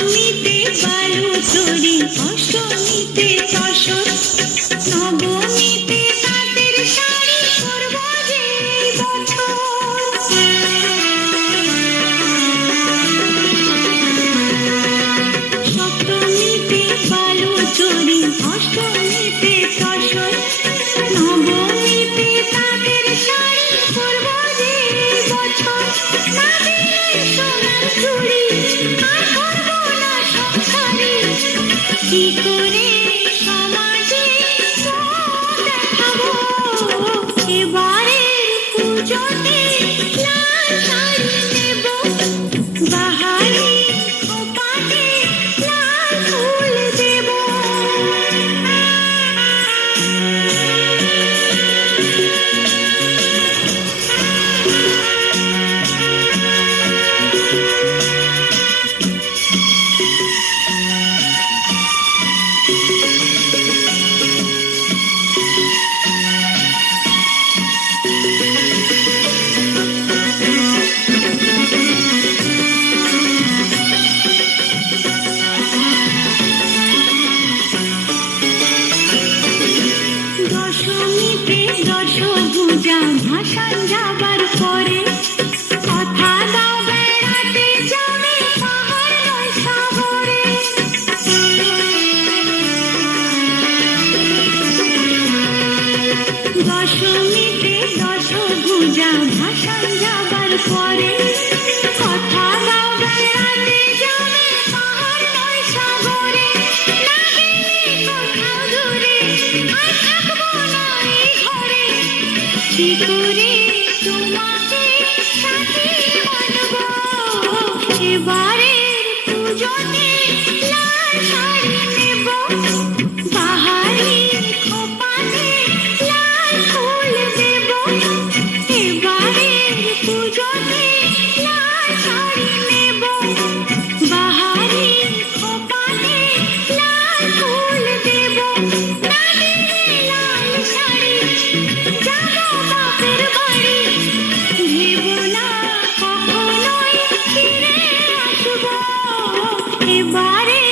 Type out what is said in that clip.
দশমীতে বালুচরি, অষ্টমীতে তসর, নবমীতে তাঁতের শাড়ি পরবো যে এই বছর। সপ্তমীতে বালুচরি, অষ্টমীতে তসর, নবমীতে তাঁতের শাড়ি পরবো যে এই বছর। না দিলে সোনার চুড়ি আর করবো না সংসারে, কি করে সমাজে মুখ দেখাবো? এবারের পুজোতে লাল শাড়ি নেব, বাহারি খোপাতে লাল ফুল দেব। দশমীতে দশভুজা ভাসান যাবার পরে, কথা দাও বেড়াতে যাবে পাহাড় নয় সাগরে। দশমীতে দশভুজা ভাসান যাবার পরে, কথা দাও বেড়াতে যাবে পাহাড় নয় সাগরে। না গেলে কোথাও দূরে আর থাকবো না এই ঘরে, কি করে তোমাকে সাথী মানবো? এবারের পুজোতে লাল শাড়ি নেব, বাহারি খোপাতে লাল ফুল দেব। এবারের পুজোতে লাল শাড়ি নেব, বাহারি খোপাতে লাল ফুল দেব। না দিলে লাল শাড়ি যাবো বাপের বাড়ি, ভেব না কখনোই ফিরে আসবো। এবারে